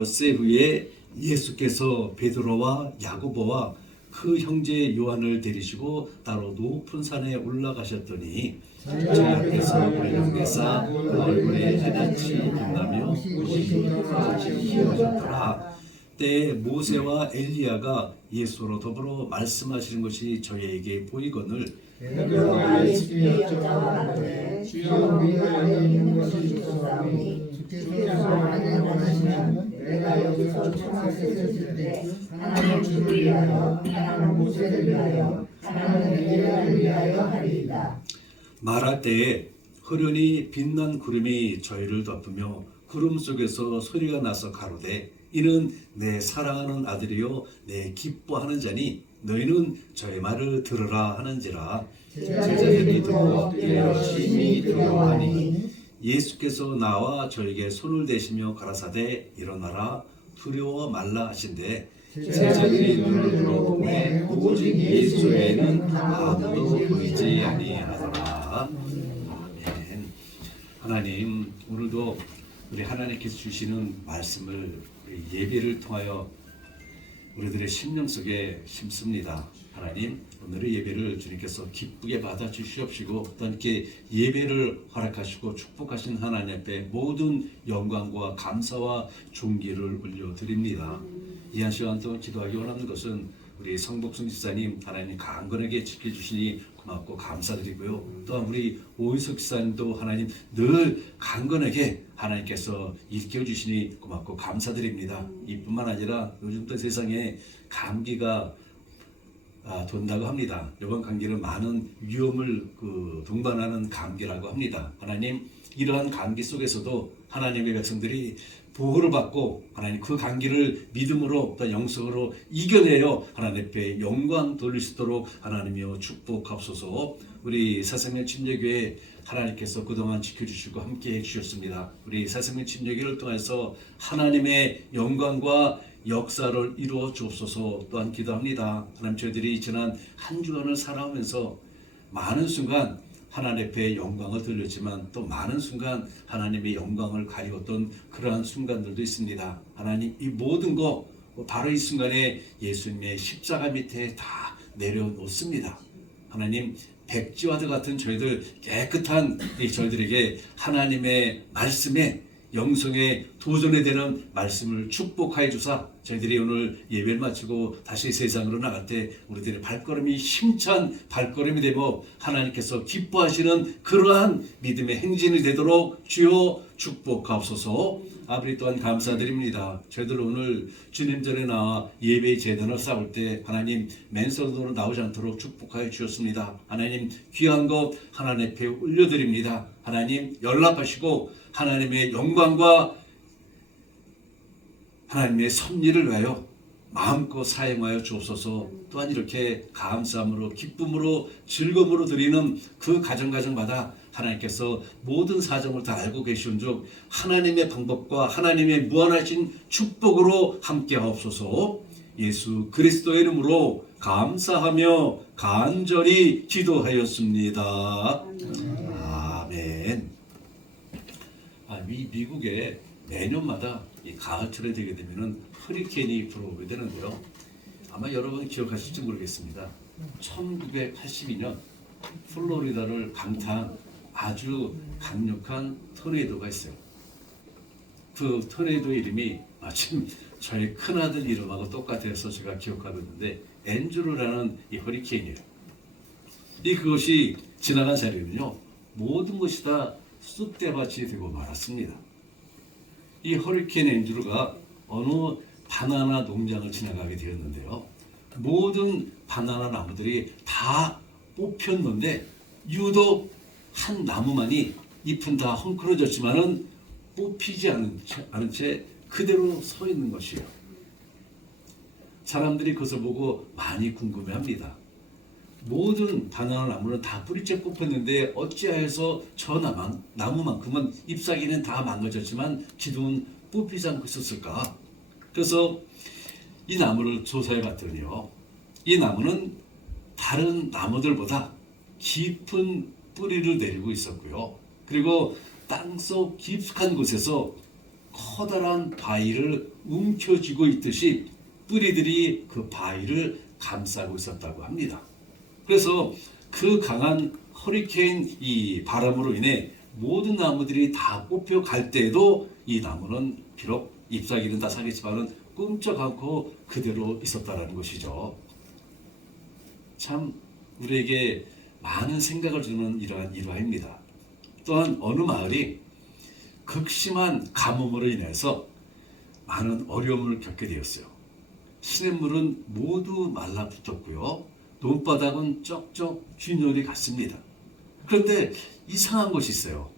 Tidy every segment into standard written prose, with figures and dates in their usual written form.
엿새 후에 예수께서 베드로와 야고보와 그 형제 요한을 데리시고 따로 높은 산에 올라가셨더니 저희 앞에서 불량내사 얼굴에 해낯이 빛나며 옷이 휘어졌더라. 때에 모세와 엘리야가 예수로 더불어 말씀하시는 것이 저희에게 보이거늘 베드로가 예수께 여쭤가라되 주여 우리가 여기 있는 것을 주소사오니 주께서 만일 원하시면 내가 여기서 초막을 쓸 때 하나는 주를 위하여 하나는 모세를 위하여 하나는 엘리야를 위하여 하리이다. 말할 때에 흐르니 빛난 구름이 저희를 덮으며 구름 속에서 소리가 나서 가로되 이는 내 사랑하는 아들이요 내 기뻐하는 자니 너희는 저의 말을 들으라 하는지라. 제자들이 듣고 열심히 두려워하니 예수께서 나와 저에게 손을 대시며 가라사대 일어나라 두려워 말라 하신대 제자들이 눈을 들어보매 오직 예수 외에는 아무도 보이지 아니하더라. 아멘. 하나님, 오늘도 우리 하나님께서 주시는 말씀을 우리 예배를 통하여 우리들의 심령 속에 심습니다. 하나님, 오늘의 예배를 주님께서 기쁘게 받아 주시옵시고 또 함께 예배를 허락하시고 축복하신 하나님 앞에 모든 영광과 감사와 존귀를 올려드립니다. 이 한 시간 동안 기도하기 원하는 것은 우리 성복순 집사님 하나님 강건하게 지켜주시니 고맙고 감사드리고요. 또한 우리 오희석 집사님도 하나님 늘 강건하게 하나님께서 일깨워주시니 고맙고 감사드립니다. 이뿐만 아니라 요즘 또 세상에 감기가 돈다고 합니다. 이번 감기는 많은 위험을 동반하는 감기라고 합니다. 하나님, 이러한 감기 속에서도 하나님의 백성들이 보호를 받고 하나님 그 감기를 믿음으로 또 영성으로 이겨내어 하나님 앞에 영광 돌릴 수 있도록 하나님이여 축복하옵소서. 우리 사생명 침례교회 하나님께서 그동안 지켜주시고 함께해 주셨습니다. 우리 사생명 침례교회를 통해서 하나님의 영광과 역사를 이루어 주옵소서. 또한 기도합니다. 하나님, 저희들이 지난 한 주간을 살아오면서 많은 순간 하나님 앞에 영광을 돌렸지만 또 많은 순간 하나님의 영광을 가리웠던 그러한 순간들도 있습니다. 하나님, 이 모든 거 바로 이 순간에 예수님의 십자가 밑에 다 내려놓습니다. 하나님, 백지와도 같은 저희들 깨끗한 저희들에게 하나님의 말씀에 영성에 도전이 되는 말씀을 축복하여 주사 저희들이 오늘 예배를 마치고 다시 세상으로 나갈 때 우리들의 발걸음이 힘찬 발걸음이 되고 하나님께서 기뻐하시는 그러한 믿음의 행진이 되도록 주여 축복하옵소서. 아버지, 또한 감사드립니다. 저희들 오늘 주님 전에 나와 예배의 제단을 쌓을 때 하나님 맨손으로 나오지 않도록 축복하여 주셨습니다. 하나님, 귀한 것 하나님 앞에 올려드립니다. 하나님, 연락하시고 하나님의 영광과 하나님의 섭리를 위하여 마음껏 사용하여 주옵소서. 또한 이렇게 감사함으로 기쁨으로 즐거움으로 드리는 그 가정마다 하나님께서 모든 사정을 다 알고 계시온 즉 하나님의 방법과 하나님의 무한하신 축복으로 함께 하옵소서. 예수 그리스도의 이름으로 감사하며 간절히 기도하였습니다. 아멘. 미국에 매년마다 이 가을철에 되게 되면은 허리케인이 불어오게 되는데요. 아마 여러분 기억하실지 모르겠습니다. 1982년 플로리다를 강타한 아주 강력한 토네이도가 있어요. 그 토네이도의 이름이 마침 저희 큰아들 이름하고 똑같아서 제가 기억하고 있는데 앤드루라는 이 허리케인이에요. 그것이 지나간 자리는요, 모든 것이 다 쑥대밭이 되고 말았습니다. 이 허리케인 앤드루가 어느 바나나 농장을 지나가게 되었는데요. 모든 바나나 나무들이 다 뽑혔는데 유독 한 나무만이 잎은 다 헝클어졌지만은 뽑히지 않은 채 그대로 서 있는 것이에요. 사람들이 그것을 보고 많이 궁금해합니다. 모든 바나나 나무는 다 뿌리째 뽑혔는데 어찌하여서 저 나무만큼은 잎사귀는 다 망가졌지만 기둥은 뽑히지 않고 있었을까? 그래서 이 나무를 조사해 봤더니요, 이 나무는 다른 나무들보다 깊은 뿌리를 내리고 있었고요. 그리고 땅속 깊숙한 곳에서 커다란 바위를 움켜쥐고 있듯이 뿌리들이 그 바위를 감싸고 있었다고 합니다. 그래서 그 강한 허리케인 이 바람으로 인해 모든 나무들이 다 뽑혀 갈 때에도 이 나무는 비록 잎사귀는 다 사겠지만은 꿈쩍 않고 그대로 있었다라는 것이죠. 참 우리에게 많은 생각을 주는 이러한 일화입니다. 또한 어느 마을이 극심한 가뭄으로 인해서 많은 어려움을 겪게 되었어요. 시냇물은 모두 말라붙었고요. 논바닥은 쩍쩍 균열이 갔습니다. 그런데 이상한 것이 있어요.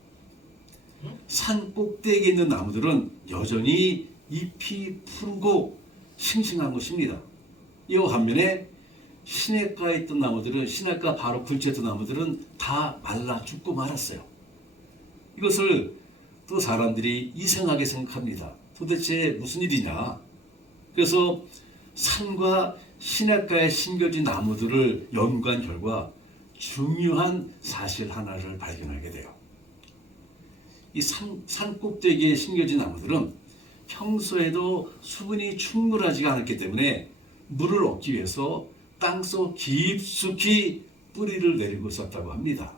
산 꼭대기에 있는 나무들은 여전히 잎이 푸르고 싱싱한 것입니다. 이와 반면에 시냇가에 있던 나무들은, 시냇가 바로 근처에 있던 나무들은 다 말라 죽고 말았어요. 이것을 또 사람들이 이상하게 생각합니다. 도대체 무슨 일이냐? 그래서 산과 시냇가에 심겨진 나무들을 연구한 결과 중요한 사실 하나를 발견하게 돼요. 이 산 꼭대기에 심겨진 나무들은 평소에도 수분이 충분하지가 않았기 때문에 물을 얻기 위해서 땅속 깊숙이 뿌리를 내리고 있었다고 합니다.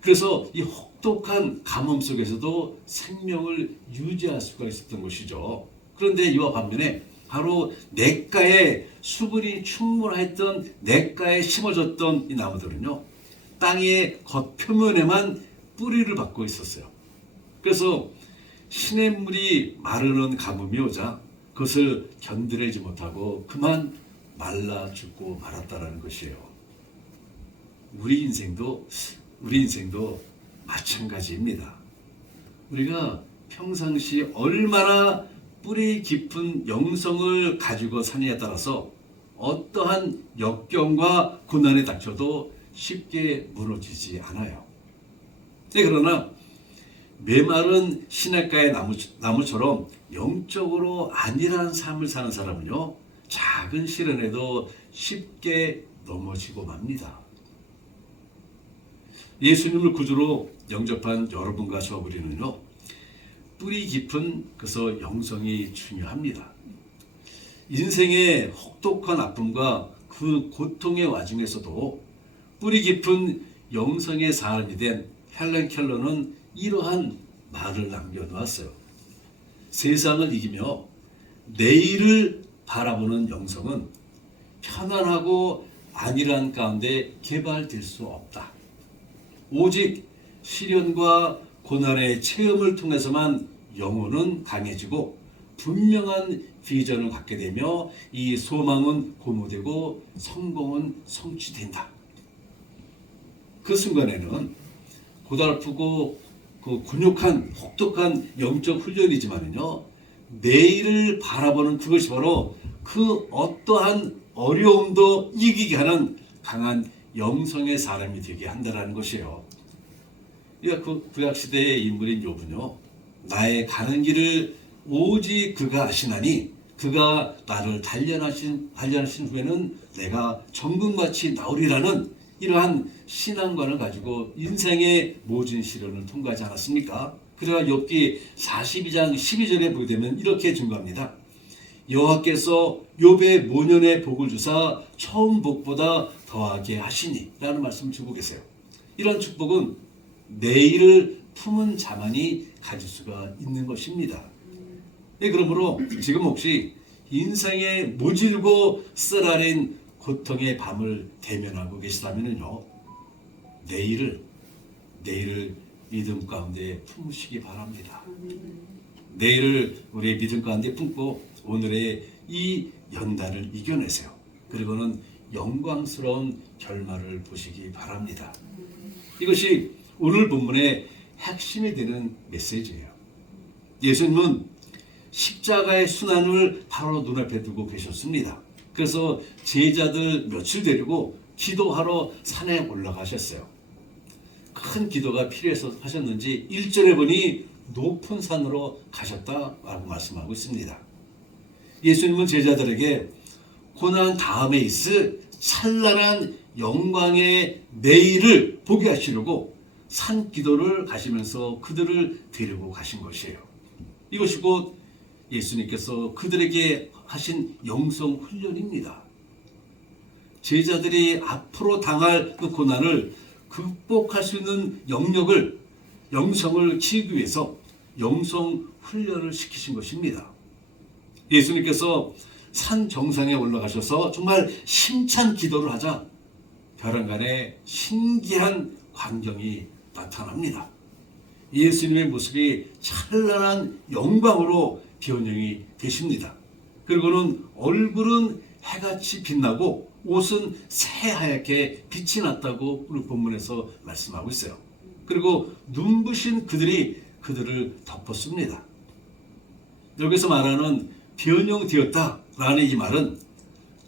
그래서 이 혹독한 가뭄 속에서도 생명을 유지할 수가 있었던 것이죠. 그런데 이와 반면에 바로 냇가에 수분이 충분했던 냇가에 심어졌던 이 나무들은요, 땅의 겉표면에만 뿌리를 받고 있었어요. 그래서 시냇물이 마르는 가뭄이 오자 그것을 견디지 못하고 그만 말라 죽고 말았다라는 것이에요. 우리 인생도 마찬가지입니다. 우리가 평상시 얼마나 뿌리 깊은 영성을 가지고 사느냐에 따라서 어떠한 역경과 고난에 닥쳐도 쉽게 무너지지 않아요. 그러나 메마른 시냇가의 나무처럼 영적으로 안일한 삶을 사는 사람은요, 작은 시련에도 쉽게 넘어지고 맙니다. 예수님을 구주로 영접한 여러분과 저 우리는요, 뿌리 깊은 그래서 영성이 중요합니다. 인생의 혹독한 아픔과 그 고통의 와중에서도 뿌리 깊은 영성의 사람이 된 헬렌 켈러는 이러한 말을 남겨놓았어요. 세상을 이기며 내일을 바라보는 영성은 편안하고 안일한 가운데 개발될 수 없다. 오직 시련과 고난의 체험을 통해서만 영혼은 강해지고 분명한 비전을 갖게 되며 이 소망은 고무되고 성공은 성취된다. 그 순간에는 고달프고 그 곤욕한 혹독한 영적 훈련이지만요, 내일을 바라보는 그것이 바로 그 어떠한 어려움도 이기게 하는 강한 영성의 사람이 되게 한다는 것이에요. 그 구약시대의 인물인 욥은요, 나의 가는 길을 오직 그가 아시나니 그가 나를 단련하신 후에는 내가 정금같이 나오리라는 이러한 신앙관을 가지고 인생의 모진 시련을 통과하지 않았습니까? 그래야 욥기 42장 12절에 보게 되면 이렇게 증거합니다. 여호와께서 욥의 모년의 복을 주사 처음 복보다 더하게 하시니 라는 말씀을 주고 계세요. 이런 축복은 내일을 품은 자만이 가질 수가 있는 것입니다. 그러므로 지금 혹시 인생의 모질고 쓰라린 고통의 밤을 대면하고 계시다면요, 내일을 믿음 가운데 품으시기 바랍니다. 내일을 우리의 믿음 가운데 품고 오늘의 이 연단을 이겨내세요. 그리고는 영광스러운 결말을 보시기 바랍니다. 이것이 오늘 본문의 핵심이 되는 메시지예요. 예수님은 십자가의 순환을 바로 눈앞에 두고 계셨습니다. 그래서 제자들 며칠 데리고 기도하러 산에 올라가셨어요. 큰 기도가 필요해서 하셨는지 1절에 보니 높은 산으로 가셨다라고 말씀하고 있습니다. 예수님은 제자들에게 고난 다음에 있을 찬란한 영광의 내일을 보게 하시려고 산 기도를 가시면서 그들을 데리고 가신 것이에요. 이것이 곧 예수님께서 그들에게 하신 영성 훈련입니다. 제자들이 앞으로 당할 그 고난을 극복할 수 있는 영성을 키우기 위해서 영성 훈련을 시키신 것입니다. 예수님께서 산 정상에 올라가셔서 정말 힘찬 기도를 하자 벼랑간에 신기한 광경이 나타납니다. 예수님의 모습이 찬란한 영광으로 변형이 되십니다. 그리고는 얼굴은 해같이 빛나고 옷은 새하얗게 빛이 났다고 오늘 본문에서 말씀하고 있어요. 그리고 눈부신 그들이 그들을 덮었습니다. 여기서 말하는 변형되었다라는 이 말은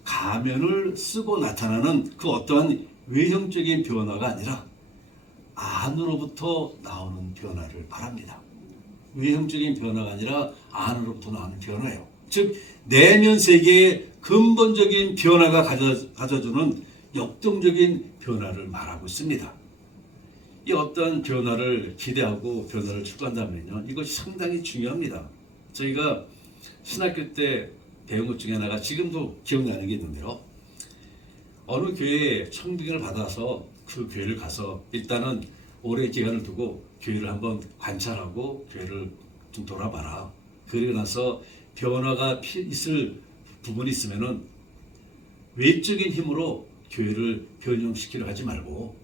가면을 쓰고 나타나는 그 어떠한 외형적인 변화가 아니라 안으로부터 나오는 변화를 말합니다. 외형적인 변화가 아니라 안으로부터 나오는 변화예요. 즉 내면 세계의 근본적인 변화가 가져주는 역동적인 변화를 말하고 있습니다. 이 어떤 변화를 기대하고 변화를 추구한다면요, 이것이 상당히 중요합니다. 저희가 신학교 때 배운 것 중에 하나가 지금도 기억나는 게 있는데요. 어느 교회에 청빙을 받아서 그 교회를 가서 일단은 오래 기간을 두고 교회를 한번 관찰하고 교회를 좀 돌아봐라. 그리고 나서 변화가 있을 부분이 있으면은 외적인 힘으로 교회를 변형시키려 하지 말고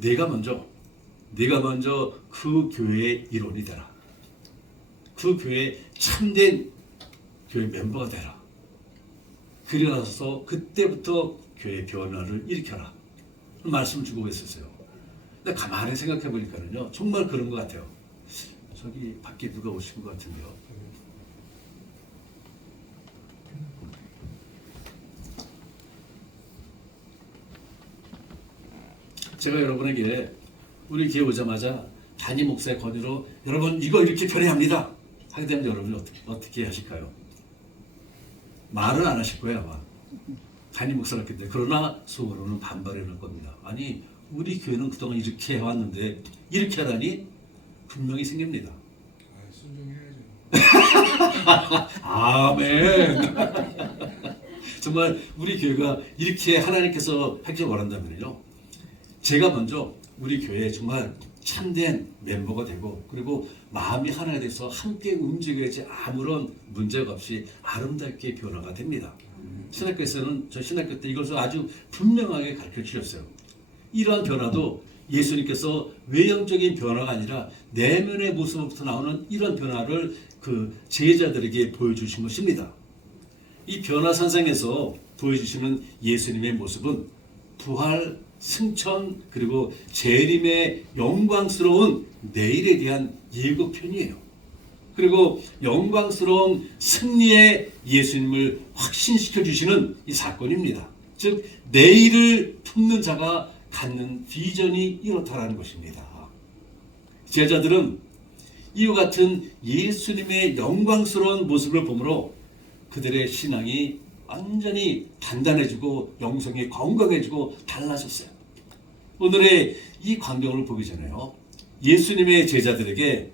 내가 먼저 그 교회의 일원이 되라. 그 교회의 참된 교회 멤버가 되라. 그리고 나서 그때부터 교회 변화를 일으켜라. 말씀을 주고 계셨어요. 근데 가만히 생각해 보니까는요, 정말 그런 것 같아요. 저기 밖에 누가 오신 것 같은데요. 제가 여러분에게 우리 교회 오자마자 담임 목사의 권유로 여러분 이거 이렇게 변해야 합니다 하게 되면 여러분이 어떻게 하실까요? 말은 안 하실 거예요 아마. 담임 목사가 그랬기 때문에. 그러나 속으로는 반발해 놓을 겁니다. 아니 우리 교회는 그동안 이렇게 해왔는데 이렇게 하다니 분명히 생깁니다. 순종해야죠. 아멘. 정말 우리 교회가 이렇게 하나님께서 하길 원한다면요, 제가 먼저 우리 교회에 정말 참된 멤버가 되고 그리고 마음이 하나가 돼서 함께 움직여야지 아무런 문제가 없이 아름답게 변화가 됩니다. 신학교에서는 저 신학교 때 이것을 아주 분명하게 가르쳐 주셨어요. 이러한 변화도 예수님께서 외형적인 변화가 아니라 내면의 모습부터 나오는 이런 변화를 그 제자들에게 보여주신 것입니다. 이 변화산상에서 보여주시는 예수님의 모습은 부활, 승천 그리고 재림의 영광스러운 내일에 대한 예고편이에요. 그리고 영광스러운 승리의 예수님을 확신시켜 주시는 이 사건입니다. 즉 내일을 품는 자가 갖는 비전이 이렇다라는 것입니다. 제자들은 이와 같은 예수님의 영광스러운 모습을 보므로 그들의 신앙이 완전히 단단해지고 영성이 건강해지고 달라졌어요. 오늘의 이 광경을 보기 전에요, 예수님의 제자들에게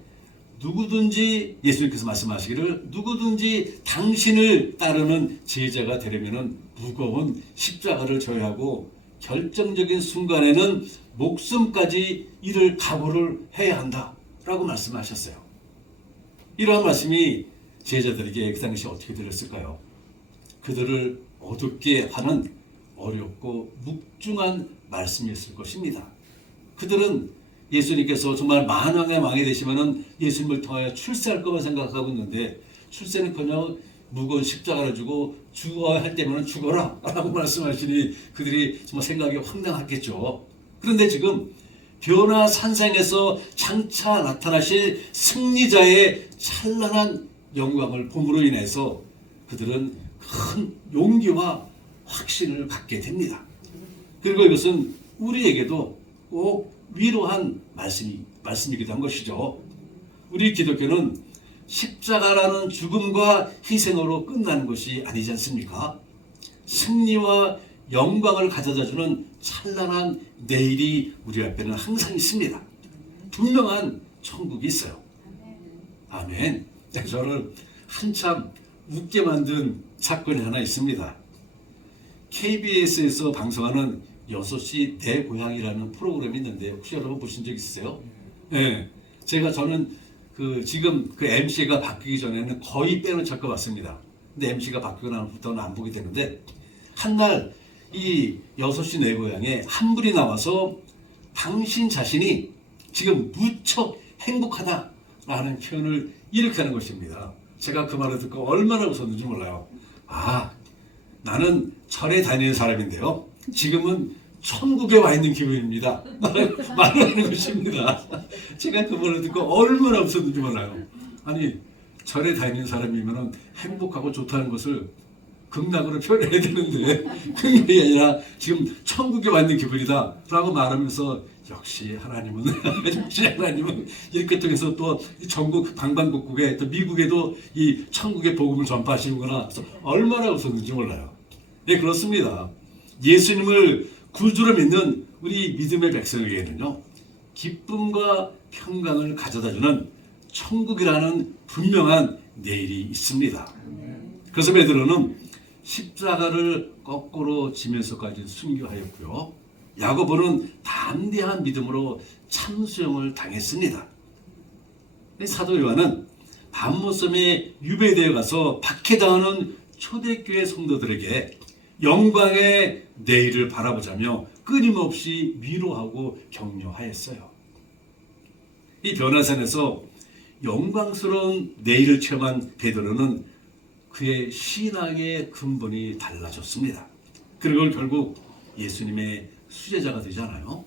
누구든지 예수님께서 말씀하시기를 누구든지 당신을 따르는 제자가 되려면 무거운 십자가를 져야 하고 결정적인 순간에는 목숨까지 이를 각오를 해야 한다라고 말씀하셨어요. 이러한 말씀이 제자들에게 그 당시 어떻게 들렸을까요? 그들을 어둡게 하는 어렵고 묵중한 말씀이었을 것입니다. 그들은 예수님께서 정말 만왕의 왕이 되시면은 예수님을 통하여 출세할 것만 생각하고 있는데 출세는커녕 무거운 십자가를 주고 죽어야 할 때면 죽어라 라고 말씀하시니 그들이 정말 생각이 황당했겠죠. 그런데 지금 변화산상에서 장차 나타나실 승리자의 찬란한 영광을 봄으로 인해서 그들은 큰 용기와 확신을 갖게 됩니다. 그리고 이것은 우리에게도 꼭 위로한 말씀이기도 한 것이죠. 우리 기독교는 십자가라는 죽음과 희생으로 끝나는 것이 아니지 않습니까? 승리와 영광을 가져다주는 찬란한 내일이 우리 앞에는 항상 있습니다. 분명한 천국이 있어요. 아멘. 저를 한참 웃게 만든 사건이 하나 있습니다. KBS에서 방송하는 6시 내 고향이라는 프로그램이 있는데 혹시 여러분 보신 적 있으세요? 네. 저는 지금 MC가 바뀌기 전에는 거의 빼놓지 않고 봤습니다. 근데 MC가 바뀌고 나서부터는 안 보게 되는데 한날 이 6시 내 고향에 한 분이 나와서 당신 자신이 지금 무척 행복하다라는 표현을 이렇게 하는 것입니다. 제가 그 말을 듣고 얼마나 웃었는지 몰라요. 아, 나는 절에 다니는 사람인데요. 지금은 천국에 와 있는 기분입니다. 말을 하는 것입니다. 제가 그 말을 듣고 얼마나 웃었는지 몰라요. 아니, 절에 다니는 사람이면 행복하고 좋다는 것을 극락으로 표현해야 되는데 그게 아니라 지금 천국에 와 있는 기분이다 라고 말하면서 역시 하나님은 이렇게 통해서 또 전국 방방곡곡에 또 미국에도 이 천국의 복음을 전파하시는구나. 그래서 얼마나 웃었는지 몰라요. 예, 그렇습니다. 예수님을 구주로 믿는 우리 믿음의 백성에게는요, 기쁨과 평강을 가져다주는 천국이라는 분명한 내일이 있습니다. 그래서 베드로는 십자가를 거꾸로 지면서까지 순교하였고요. 야고보는 담대한 믿음으로 참수형을 당했습니다. 사도 요한은 밤모섬에 유배되어 가서 박해당하는 초대교회 성도들에게 영광의 내일을 바라보자며 끊임없이 위로하고 격려하였어요. 이 변화산에서 영광스러운 내일을 체험한 베드로는 그의 신앙의 근본이 달라졌습니다. 그리고 결국 예수님의 수제자가 되잖아요.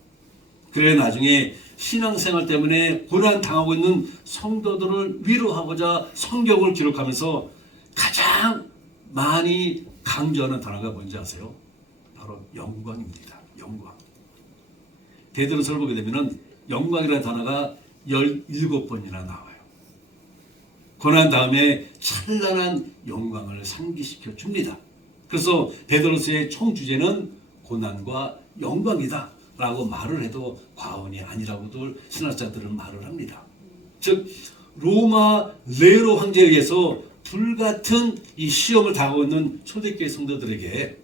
그래 나중에 신앙생활 때문에 고난당하고 있는 성도들을 위로하고자 성경을 기록하면서 가장 많이 강조하는 단어가 뭔지 아세요? 바로 영광입니다. 영광. 베드로서를 보게 되면 영광이라는 단어가 17번이나 나와요. 고난 다음에 찬란한 영광을 상기시켜 줍니다. 그래서 베드로서의 총 주제는 고난과 영광이다 라고 말을 해도 과언이 아니라고도 신학자들은 말을 합니다. 즉 로마 네로 황제에 의해서 불같은 이 시험을 당하고 있는 초대교회 성도들에게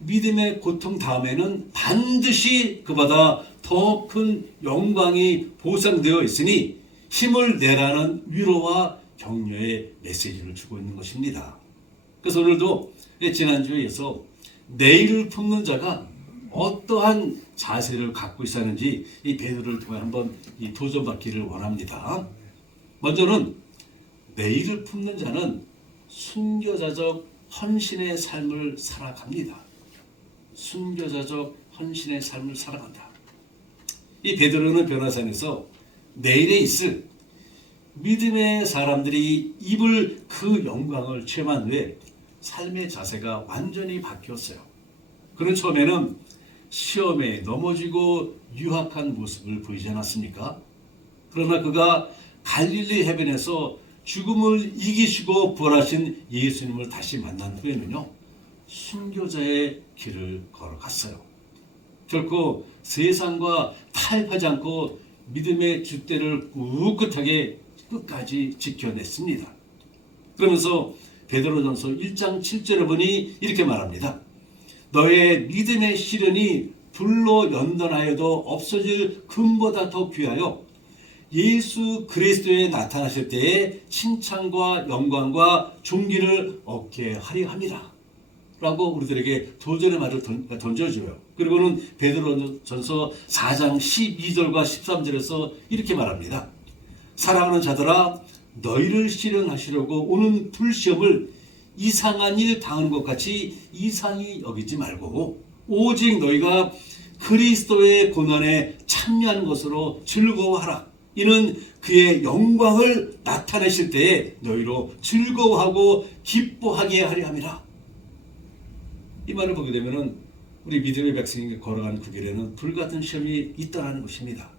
믿음의 고통 다음에는 반드시 그보다 더 큰 영광이 보상되어 있으니 힘을 내라는 위로와 격려의 메시지를 주고 있는 것입니다. 그래서 오늘도 지난주에 이어서 내일을 품는 자가 어떠한 자세를 갖고 있어야 하는지 이 베드로를 통해 한번 이 도전받기를 원합니다. 먼저는 내일을 품는 자는 순교자적 헌신의 삶을 살아갑니다. 순교자적 헌신의 삶을 살아간다. 이 베드로는 변화산에서 내일에 있을 믿음의 사람들이 입을 그 영광을 체험한 후에 삶의 자세가 완전히 바뀌었어요. 그는 처음에는 시험에 넘어지고 유학한 모습을 보이지 않았습니까? 그러나 그가 갈릴리 해변에서 죽음을 이기시고 부활하신 예수님을 다시 만난 후에는요, 순교자의 길을 걸어갔어요. 결코 세상과 타협하지 않고 믿음의 줏대를 꿋꿋하게 끝까지 지켜냈습니다. 그러면서 베드로전서 1장 7절에 보니 이렇게 말합니다. 너의 믿음의 시련이 불로 연단하여도 없어질 금보다 더 귀하여 예수 그리스도에 나타나실 때에 칭찬과 영광과 존귀를 얻게 하려 함이라 라고 우리들에게 도전의 말을 던져줘요. 그리고는 베드로전서 4장 12절과 13절에서 이렇게 말합니다. 사랑하는 자들아 너희를 시련하시려고 오는 불시험을 이상한 일 당하는 것 같이 이상히 여기지 말고 오직 너희가 그리스도의 고난에 참여하는 것으로 즐거워하라. 이는 그의 영광을 나타내실 때에 너희로 즐거워하고 기뻐하게 하려 함이라. 이 말을 보게 되면 우리 믿음의 백성이 걸어가는 그 길에는 불같은 시험이 있다는 것입니다.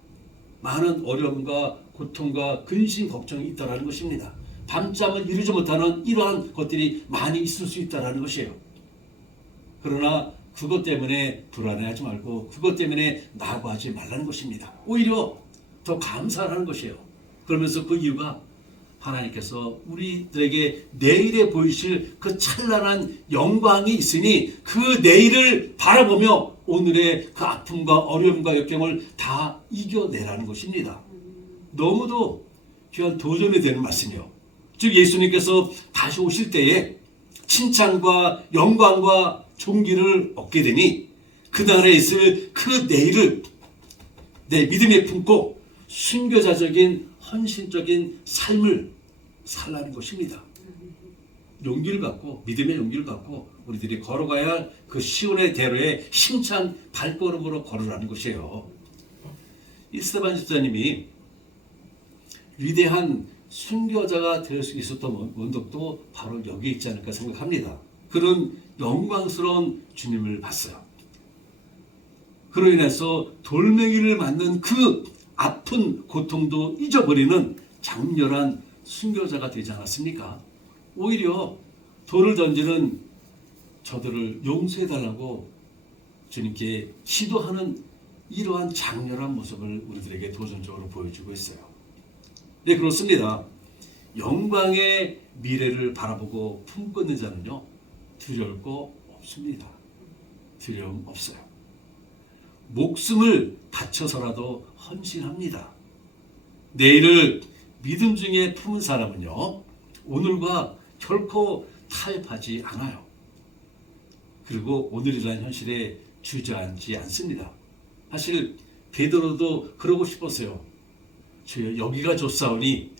많은 어려움과 고통과 근심 걱정이 있다는 것입니다. 밤잠을 이루지 못하는 이러한 것들이 많이 있을 수 있다는 것이에요. 그러나 그것 때문에 불안해하지 말고 그것 때문에 낙오하지 말라는 것입니다. 오히려 더 감사하는 것이에요. 그러면서 그 이유가 하나님께서 우리들에게 내일에 보이실 그 찬란한 영광이 있으니 그 내일을 바라보며 오늘의 그 아픔과 어려움과 역경을 다 이겨내라는 것입니다. 너무도 귀한 도전이 되는 말씀이요. 즉 예수님께서 다시 오실 때에 칭찬과 영광과 존귀를 얻게 되니 그날에 있을 그 내일을 내 믿음에 품고 순교자적인 헌신적인 삶을 살라는 것입니다. 용기를 갖고 믿음의 용기를 갖고 우리들이 걸어가야 할 그 시온의 대로에 힘찬 발걸음으로 걸으라는 것이에요. 이 스테반 집사님이 위대한 순교자가 될 수 있었던 원동도 바로 여기 있지 않을까 생각합니다. 그런 영광스러운 주님을 봤어요. 그로 인해서 돌멩이를 맞는 그 아픈 고통도 잊어버리는 장렬한 순교자가 되지 않았습니까? 오히려 돌을 던지는 저들을 용서해달라고 주님께 기도하는 이러한 장렬한 모습을 우리들에게 도전적으로 보여주고 있어요. 네, 그렇습니다. 영광의 미래를 바라보고 품고 있는 자는요, 두려울 거 없습니다. 두려움 없어요. 목숨을 바쳐서라도 헌신합니다. 내일을 믿음 중에 품은 사람은요, 오늘과 결코 타협하지 않아요. 그리고 오늘이라는 현실에 주저앉지 않습니다. 사실 베드로도 그러고 싶었어요. 주여, 여기가 좋사오니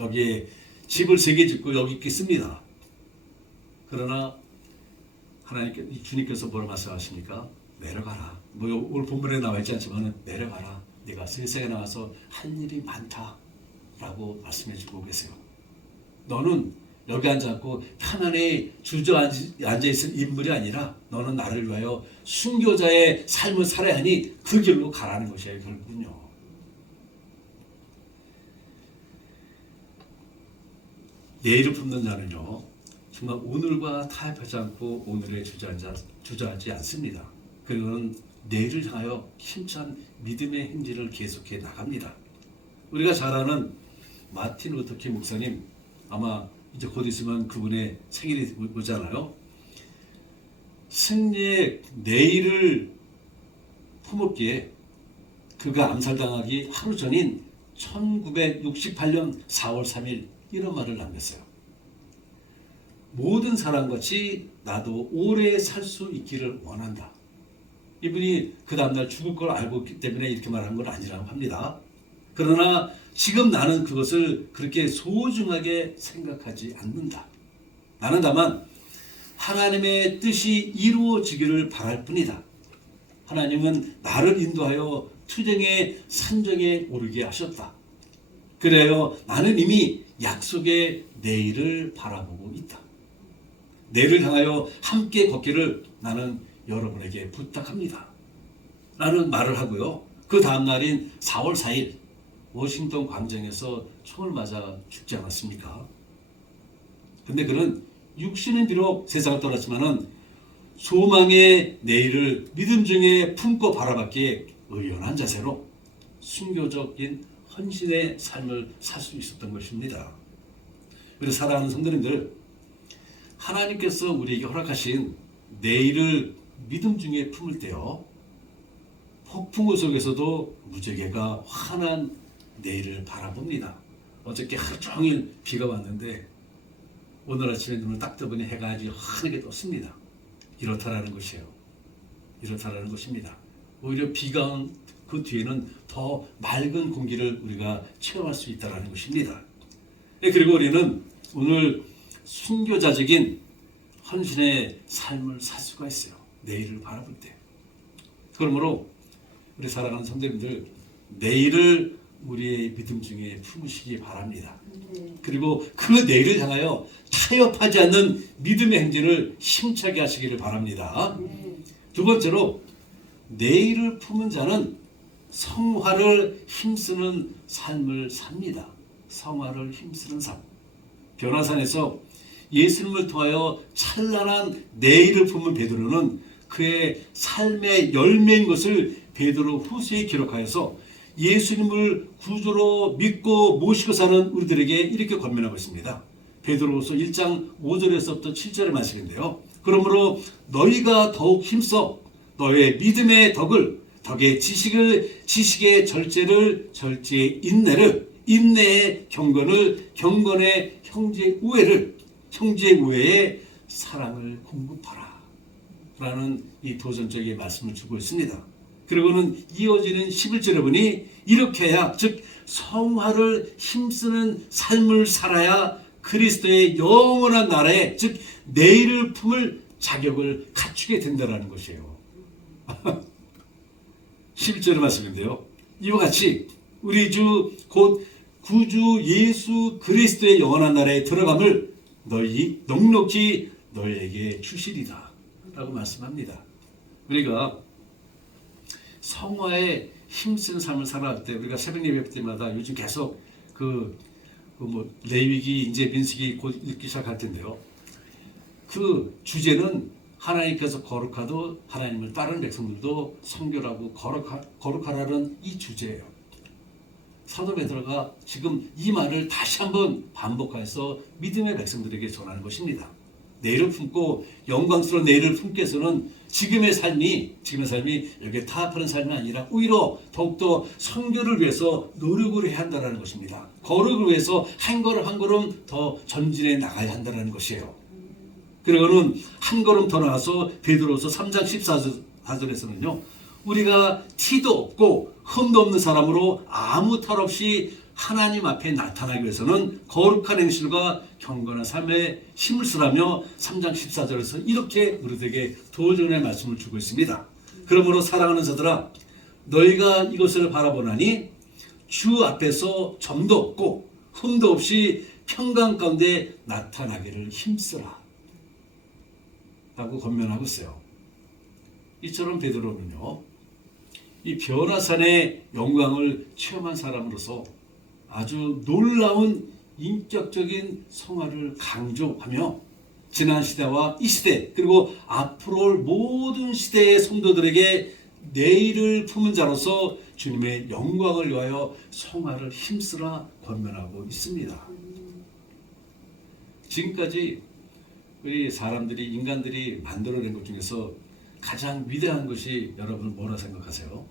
여기에 집을 3개 짓고 여기 있겠습니다. 그러나 주님께서 뭐라 말씀하십니까? 내려가라. 뭐 오늘 본문에 나와 있지 않지만 내려가라. 네가 세상에 나와서 할 일이 많다라고 말씀해 주고 계세요. 너는 여기 앉아있고 편안히 주저앉아있을 인물이 아니라 너는 나를 위하여 순교자의 삶을 살아야 하니 그 길로 가라는 것이에요. 결국은요. 내일을 품는 자는요, 정말 오늘과 타협하지 않고 오늘에 주저하지 않습니다. 그리고는 내일을 향하여 힘찬 믿음의 행진을 계속해 나갑니다. 우리가 잘 아는 마틴 루터킹 목사님, 아마 이제 곧 있으면 그분의 생일이 오잖아요. 승리의 내일을 품었기에 그가 암살당하기 하루 전인 1968년 4월 3일 이런 말을 남겼어요. 모든 사람같이 나도 오래 살 수 있기를 원한다. 이분이 그 다음날 죽을 걸 알고 있기 때문에 이렇게 말한 건 아니라고 합니다. 그러나 지금 나는 그것을 그렇게 소중하게 생각하지 않는다. 나는 다만 하나님의 뜻이 이루어지기를 바랄 뿐이다. 하나님은 나를 인도하여 투쟁의 산정에 오르게 하셨다. 그래요, 나는 이미 약속의 내일을 바라보고 있다. 내일을 향하여 함께 걷기를 나는 여러분에게 부탁합니다. 라는 말을 하고요. 그 다음 날인 4월 4일 워싱턴 광장에서 총을 맞아 죽지 않았습니까? 근데 그는 육신은 비록 세상을 떠났지만은 소망의 내일을 믿음 중에 품고 바라봤기에 의연한 자세로 순교적인 헌신의 삶을 살 수 있었던 것입니다. 우리 사랑하는 성도님들, 하나님께서 우리에게 허락하신 내일을 믿음 중에 품을 때요, 폭풍우 속에서도 무지개가 환한 내일을 바라봅니다. 어저께 하루 종일 비가 왔는데 오늘 아침에 눈을 딱 떠보니 해가 아주 환하게 떴습니다. 이렇다라는 것이에요. 이렇다라는 것입니다. 오히려 비가 온 그 뒤에는 더 맑은 공기를 우리가 체험할 수 있다는 것입니다. 그리고 우리는 오늘 순교자적인 헌신의 삶을 살 수가 있어요. 내일을 바라볼 때. 그러므로 우리 사랑하는 성도님들, 내일을 우리의 믿음 중에 품으시기 바랍니다. 그리고 그 내일을 향하여 타협하지 않는 믿음의 행진을 힘차게 하시기를 바랍니다. 두 번째로, 내일을 품은 자는 성화를 힘쓰는 삶을 삽니다. 성화를 힘쓰는 삶. 변화산에서 예수님을 통하여 찬란한 내일을 품은 베드로는 그의 삶의 열매인 것을 베드로 후서에 기록하여서 예수님을 구주로 믿고 모시고 사는 우리들에게 이렇게 권면하고 있습니다. 베드로후서 1장 5절에서부터 7절의 말씀인데요. 그러므로 너희가 더욱 힘써 너의 믿음의 덕의 지식의 절제를, 절제의 인내를, 인내의 경건의 형제의 우애에 사랑을 공급하라 라는 이 도전적인 말씀을 주고 있습니다. 그리고는 이어지는 11절에 보니 이렇게 해야, 즉 성화를 힘쓰는 삶을 살아야 그리스도의 영원한 나라에, 즉 내일을 품을 자격을 갖추게 된다는 것이에요. 11절의 말씀인데요. 이와 같이 우리 주 곧 구주 예수 그리스도의 영원한 나라에 들어감을 너희 넉넉히 너희에게 주시리다 라고 말씀합니다. 우리가 성화에 힘쓰는 삶을 살아갈 때, 우리가 새벽 예배 때마다 요즘 계속 레위기, 이제 민수기 곧 읽기 시작할 텐데요. 그 주제는 하나님께서 거룩하도 하나님을 따르는 백성들도 성결하고 거룩하라는 이 주제예요. 사도 베드로가 지금 이 말을 다시 한번 반복해서 믿음의 백성들에게 전하는 것입니다. 내일을 품고 영광스러운 내일을 품기 위해서는 지금의 삶이 여기에 타협하는 삶이 아니라 오히려 더욱더 성결을 위해서 노력을 해야 한다는 것입니다. 거룩을 위해서 한 걸음 한 걸음 더 전진해 나가야 한다는 것이에요. 그리고는 한 걸음 더 나가서 베드로서 3장 14절에서는요. 우리가 티도 없고 흠도 없는 사람으로 아무 탈 없이 하나님 앞에 나타나기 위해서는 거룩한 행실과 경건한 삶에 힘을 쓰라며 3장 14절에서 이렇게 우리들에게 도전의 말씀을 주고 있습니다. 그러므로 사랑하는 자들아, 너희가 이것을 바라보나니 주 앞에서 점도 없고 흠도 없이 평강 가운데 나타나기를 힘쓰라 라고 권면하고 있어요. 이처럼 베드로는요, 이 변화산의 영광을 체험한 사람으로서 아주 놀라운 인격적인 성화를 강조하며 지난 시대와 이 시대, 그리고 앞으로 올 모든 시대의 성도들에게 내일을 품은 자로서 주님의 영광을 위하여 성화를 힘쓰라 권면하고 있습니다. 지금까지 우리 인간들이 만들어낸 것 중에서 가장 위대한 것이 여러분 뭐라 생각하세요?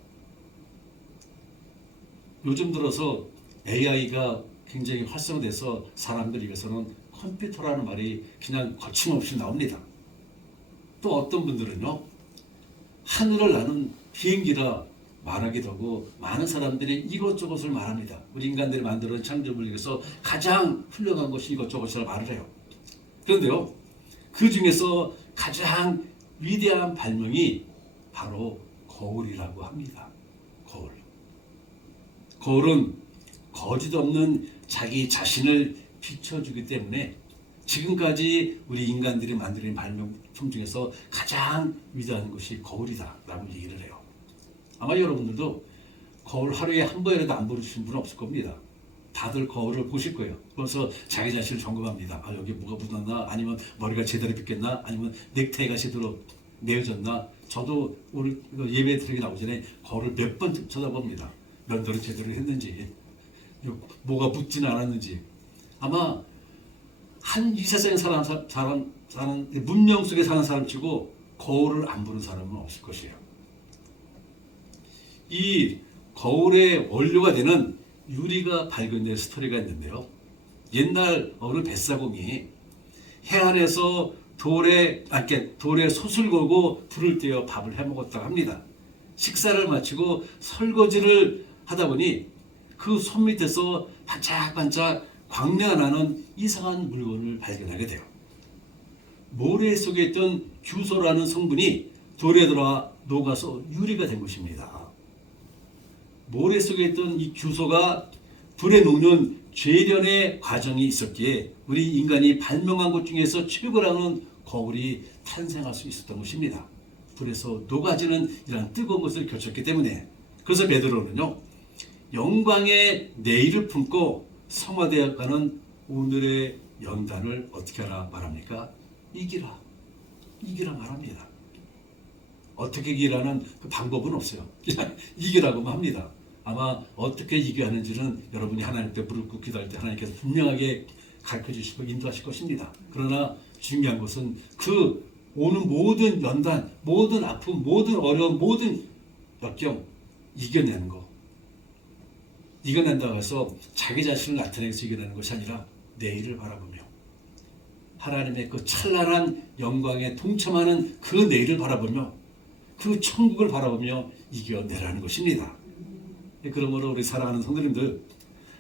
요즘 들어서 AI가 굉장히 활성돼서 사람들 입에서는 컴퓨터라는 말이 그냥 거침없이 나옵니다. 또 어떤 분들은요, 하늘을 나는 비행기라 말하기도 하고 많은 사람들이 이것저것을 말합니다. 우리 인간들이 만들어낸 창조물 중에서 가장 훌륭한 것이 이것저것이라 말을 해요. 그런데요, 그 중에서 가장 위대한 발명이 바로 거울이라고 합니다. 거울은 거짓 없는 자기 자신을 비춰주기 때문에 지금까지 우리 인간들이 만드는 발명품 중에서 가장 위대한 것이 거울이다 라고 얘기를 해요. 아마 여러분들도 거울 하루에 한 번이라도 안 보시는 분은 없을 겁니다. 다들 거울을 보실 거예요. 그래서 자기 자신을 점검합니다. 여기 뭐가 묻었나? 아니면 머리가 제대로 빗겠나? 아니면 넥타이가 제대로 내어졌나? 저도 오늘 예배 드리기 나오기 전에 거울을 몇 번 쳐다봅니다. 면도를 제대로 했는지, 뭐가 묻지는 않았는지. 아마 이 세상에 사는 문명 속에 사는 사람 치고 거울을 안 보는 사람은 없을 것이에요. 이 거울의 원료가 되는 유리가 발견된 스토리가 있는데요. 옛날 어느 뱃사공이 해안에서 돌에 솥을 걸고 불을 떼어 밥을 해먹었다고 합니다. 식사를 마치고 설거지를 하다 보니 그 솥 밑에서 반짝반짝 광내가 나는 이상한 물건을 발견하게 돼요. 모래 속에 있던 규소라는 성분이 돌에 들어와 녹아서 유리가 된 것입니다. 모래 속에 있던 이 규소가 불에 녹는 죄련의 과정이 있었기에 우리 인간이 발명한 것 중에서 최고라는 거울이 탄생할 수 있었던 것입니다. 불에서 녹아지는 이런 뜨거운 것을 겪었기 때문에. 그래서 베드로는요, 영광의 내일을 품고 성화되어가는 오늘의 연단을 어떻게 하라 말합니까? 이기라 말합니다. 어떻게 이기라는 그 방법은 없어요. 그냥 이기라고만 합니다. 아마 어떻게 이겨야 하는지는 여러분이 하나님 때 무릎 꿇고 기도할 때 하나님께서 분명하게 가르쳐 주시고 인도하실 것입니다. 그러나 중요한 것은 그 오는 모든 연단, 모든 아픔, 모든 어려움, 모든 역경 이겨내는 거. 이겨낸다고 해서 자기 자신을 나타내서 이겨내는 것이 아니라 내일을 바라보며 하나님의 그 찬란한 영광에 동참하는 그 내일을 바라보며 그 천국을 바라보며 이겨내라는 것입니다. 그러므로 우리 사랑하는 성도님들,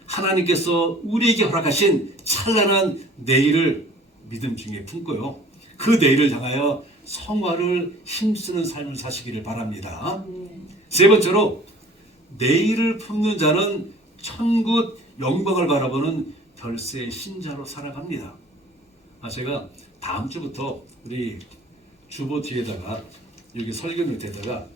하나님께서 우리에게 허락하신 찬란한 내일을 믿음 중에 품고요, 그 내일을 향하여 성화를 힘쓰는 삶을 사시기를 바랍니다. 세 번째로, 내일을 품는 자는 천국 영광을 바라보는 별세의 신자로 살아갑니다. 제가 다음 주부터 우리 주보 뒤에다가 여기 설교 밑에다가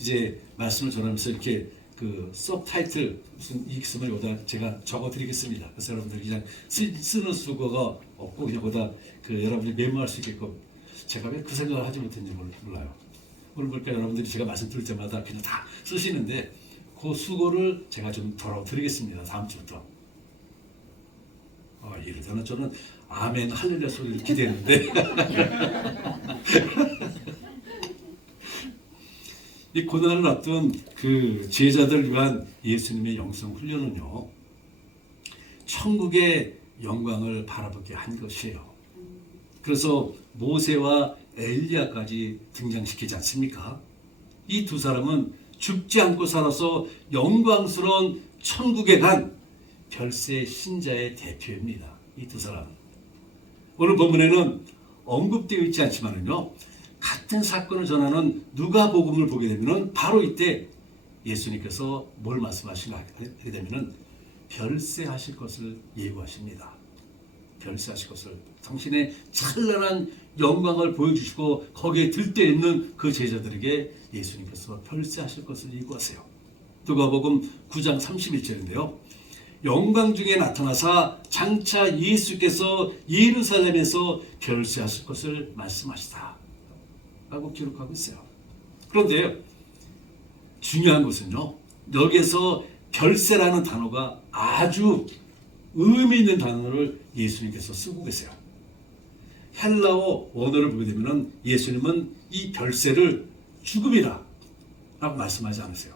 이제 말씀을 전하면서 이렇게 그 서브타이틀 무슨 있으면 여기다 제가 적어드리겠습니다. 그래서 여러분들 그냥 쓰는 수고가 없고 그냥 거기다 그 여러분들이 메모할 수 있게끔, 제가 왜 그 생각을 하지 못했는지 몰라요. 오늘 보니까 여러분들이 제가 말씀 들을 때마다 그냥 다 쓰시는데 그 수고를 제가 좀 덜어드리겠습니다. 다음 주부터. 이러다는 저는 아멘 할렐루야 소리를 기대했는데 이 고난을 앞둔 그 제자들을 위한 예수님의 영성 훈련은요, 천국의 영광을 바라보게 한 것이에요. 그래서 모세와 엘리야까지 등장시키지 않습니까? 이 두 사람은 죽지 않고 살아서 영광스러운 천국에 간 별세 신자의 대표입니다. 이 두 사람. 오늘 본문에는 언급되어 있지 않지만은요, 같은 사건을 전하는 누가복음을 보게 되면은 바로 이때 예수님께서 뭘 말씀하시는가 하게 되면은 별세하실 것을 예고하십니다. 별세하실 것을, 당신의 찬란한 영광을 보여주시고 거기에 들떠 있는 그 제자들에게 예수님께서 별세하실 것을 예고하세요. 누가복음 9장 31절인데요. 영광 중에 나타나사 장차 예수께서 예루살렘에서 별세하실 것을 말씀하시다 라고 기록하고 있어요. 그런데 중요한 것은요, 여기에서 별세라는 단어가 아주 의미 있는 단어를 예수님께서 쓰고 계세요. 헬라어 원어를 보게 되면 예수님은 이 별세를 죽음이라 라고 말씀하지 않으세요.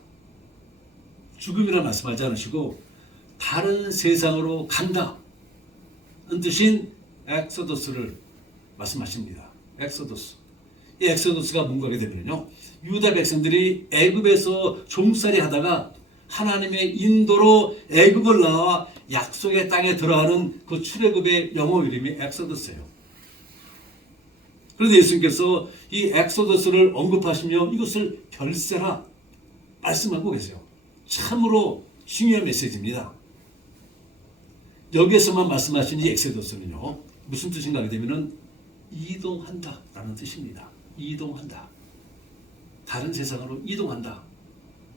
죽음이라 말씀하지 않으시고 다른 세상으로 간다 는 뜻인 엑소더스를 말씀하십니다. 엑소더스. 이 엑소더스가 뭔가 하게 되면요, 유다 백성들이 애굽에서 종살이 하다가 하나님의 인도로 애굽을 나와 약속의 땅에 들어가는 그 출애굽의 영어 이름이 엑소더스예요. 그런데 예수님께서 이 엑소더스를 언급하시며 이것을 별세라 말씀하고 계세요. 참으로 중요한 메시지입니다. 여기에서만 말씀하신 이 엑소더스는요, 무슨 뜻인가 하게 되면은 이동한다 라는 뜻입니다. 이동한다. 다른 세상으로 이동한다.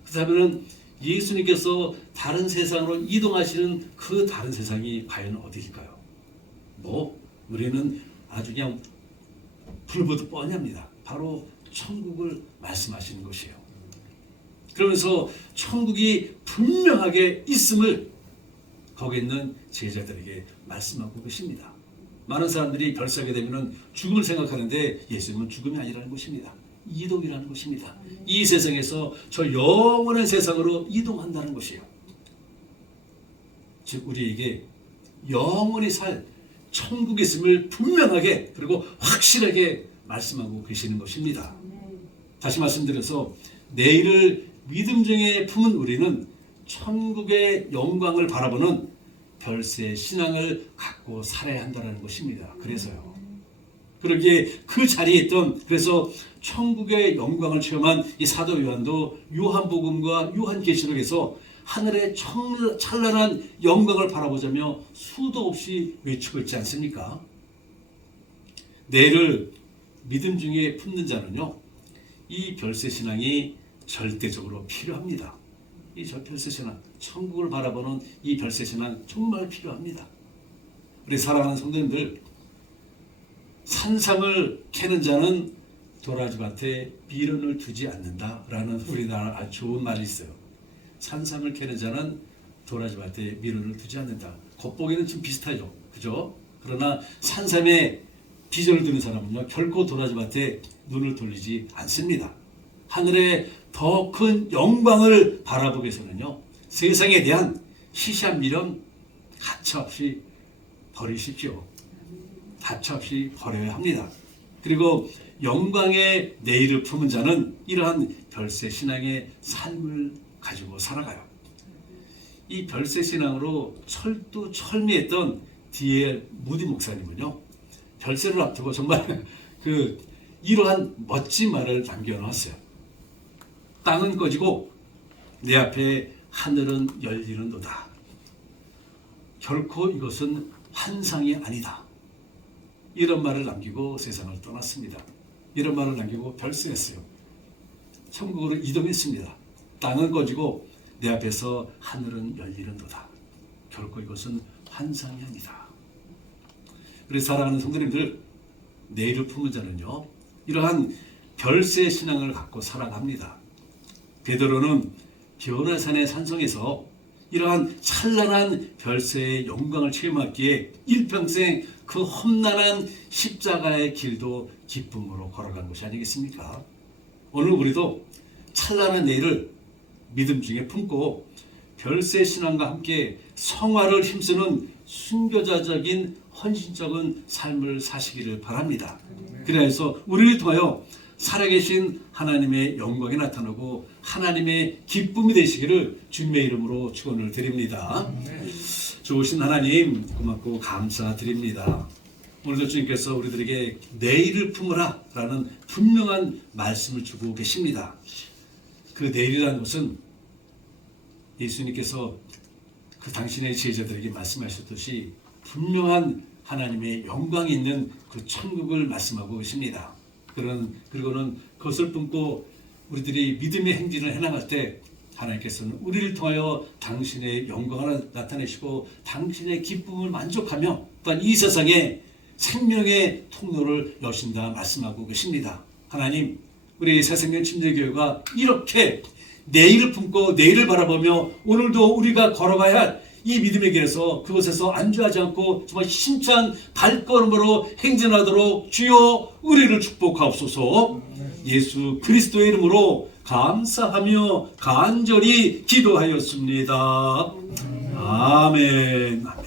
그 다음에는 예수님께서 다른 세상으로 이동하시는 그 다른 세상이 과연 어디일까요? 우리는 아주 그냥 불보듯 뻔히 합니다. 바로 천국을 말씀하시는 것이에요. 그러면서 천국이 분명하게 있음을 거기 있는 제자들에게 말씀하고 계십니다. 많은 사람들이 별세하게 되면 죽음을 생각하는데 예수님은 죽음이 아니라는 것입니다. 이동이라는 것입니다. 이 세상에서 저 영원한 세상으로 이동한다는 것이에요. 즉 우리에게 영원히 살 천국에 있음을 분명하게 그리고 확실하게 말씀하고 계시는 것입니다. 다시 말씀드려서 내일을 믿음 중에 품은 우리는 천국의 영광을 바라보는 별세의 신앙을 갖고 살아야 한다는 것입니다. 그래서요. 그러기에 그 자리에 있던, 그래서 천국의 영광을 체험한 이 사도 요한도 요한복음과 요한계시록에서 하늘의 찬란한 영광을 바라보자며 수도 없이 외치고 있지 않습니까? 내일을 믿음 중에 품는 자는요, 이 별세 신앙이 절대적으로 필요합니다. 이 별세 신앙, 천국을 바라보는 이 별세 신앙 정말 필요합니다. 우리 사랑하는 성도님들, 산삼을 캐는 자는 도라지밭에 미련을 두지 않는다라는 우리나라 아주 좋은 말이 있어요. 산삼을 캐는 자는 도라지밭에 미련을 두지 않는다. 겉보기는 좀 비슷하죠. 그죠? 그러나 산삼에 비전을 두는 사람은요, 결코 도라지밭에 눈을 돌리지 않습니다. 하늘의 더 큰 영광을 바라보기 위해서는요, 세상에 대한 시시한 미련 가차없이 버리십시오. 가차없이 버려야 합니다. 그리고 영광의 내일을 품은 자는 이러한 별세 신앙의 삶을 가지고 살아가요. 이 별세 신앙으로 철두철미했던 D.L. 무디 목사님은요, 별세를 앞두고 정말 이러한 멋진 말을 남겨놓았어요. 땅은 꺼지고 내 앞에 하늘은 열리는도다. 결코 이것은 환상이 아니다. 이런 말을 남기고 세상을 떠났습니다. 이런 말을 남기고 별세했어요. 천국으로 이동했습니다. 땅은 꺼지고 내 앞에서 하늘은 열리는도다. 결코 이것은 환상이 아니다. 그래서 사랑하는 성도님들, 내일을 품은 자는요, 이러한 별세 신앙을 갖고 살아갑니다. 베드로는 변화산의 산성에서 이러한 찬란한 별세의 영광을 체험하기에 일평생 그 험난한 십자가의 길도 기쁨으로 걸어간 것이 아니겠습니까? 오늘 우리도 찬란한 내일을 믿음 중에 품고 별세 신앙과 함께 성화를 힘쓰는 순교자적인 헌신적인 삶을 사시기를 바랍니다. 그래서 우리를 통하여 살아계신 하나님의 영광이 나타나고 하나님의 기쁨이 되시기를 주님의 이름으로 축원을 드립니다. 좋으신 하나님 고맙고 감사드립니다. 오늘도 주님께서 우리들에게 내일을 품으라 라는 분명한 말씀을 주고 계십니다. 그 내일이라는 것은 예수님께서 그 당신의 제자들에게 말씀하셨듯이 분명한 하나님의 영광이 있는 그 천국을 말씀하고 계십니다. 그리고는 그것을 품고 우리들이 믿음의 행진을 해나갈 때 하나님께서는 우리를 통하여 당신의 영광을 나타내시고 당신의 기쁨을 만족하며 또한 이 세상에 생명의 통로를 여신다 말씀하고 계십니다. 하나님, 우리 새생명 침례교회가 이렇게 내일을 품고 내일을 바라보며 오늘도 우리가 걸어가야 할 이 믿음의 길에서 그곳에서 안주하지 않고 정말 힘찬 발걸음으로 행진하도록 주여 우리를 축복하옵소서. 예수 그리스도의 이름으로 감사하며 간절히 기도하였습니다. 아멘. 아멘.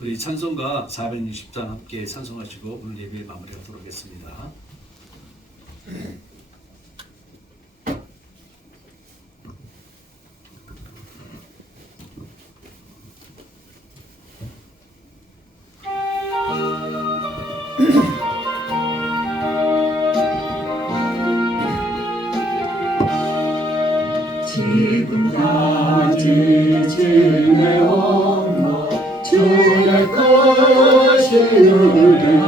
우리 찬송가 460장 함께 찬송하시고 오늘 예배 마무리하도록 하겠습니다. 지금까지 지내온 것 주의 것이 누리라.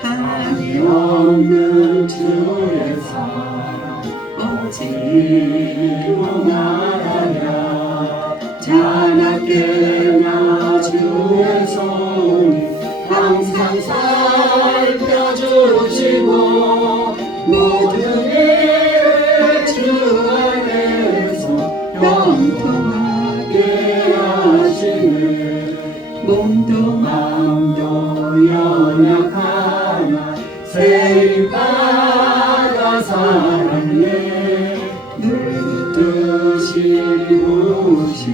한이 없는 주의 사랑 오직 나라냐. 자나깨나 주의 손이 항상 살펴주시고 모든 일을 주 안에서 영통하게 하시네. 몸도 마음도 연약하나 세입받아 사랑해. 늙듯이 우신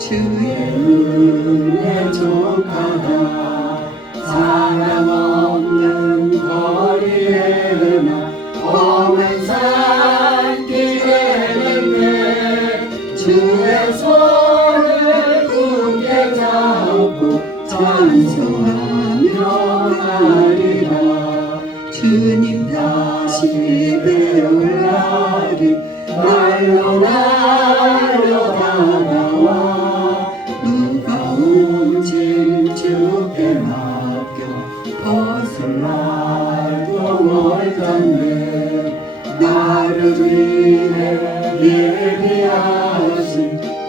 주의 은혜 족하다. 사랑 없는 거리에나 험한 산길에는 주의 손을 굳게 잡고 찬송하며 가리라. 주님 다시 배울 날이 날로 다가와 무거운 짐 주께 맡겨 벗을 날도 멀던데 나를 위해 예비하신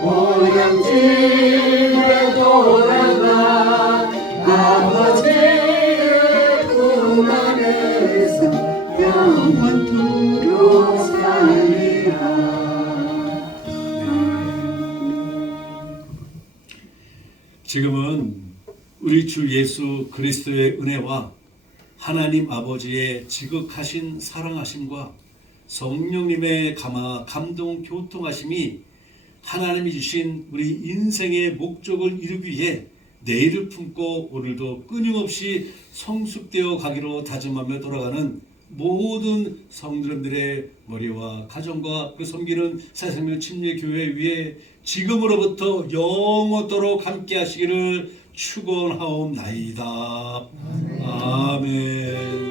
고향집에 돌아가 아버지의 품 안에서 영원토록 살리라. 우리 주 예수 그리스도의 은혜와 하나님 아버지의 지극하신 사랑하심과 성령님의 감동 교통하심이 하나님이 주신 우리 인생의 목적을 이루기 위해 내일을 품고 오늘도 끊임없이 성숙되어 가기로 다짐하며 돌아가는 모든 성도님들의 머리와 가정과 그 섬기는 새생명 침례교회 위에 지금으로부터 영원토록 함께 하시기를 축원하옵나이다. 아멘.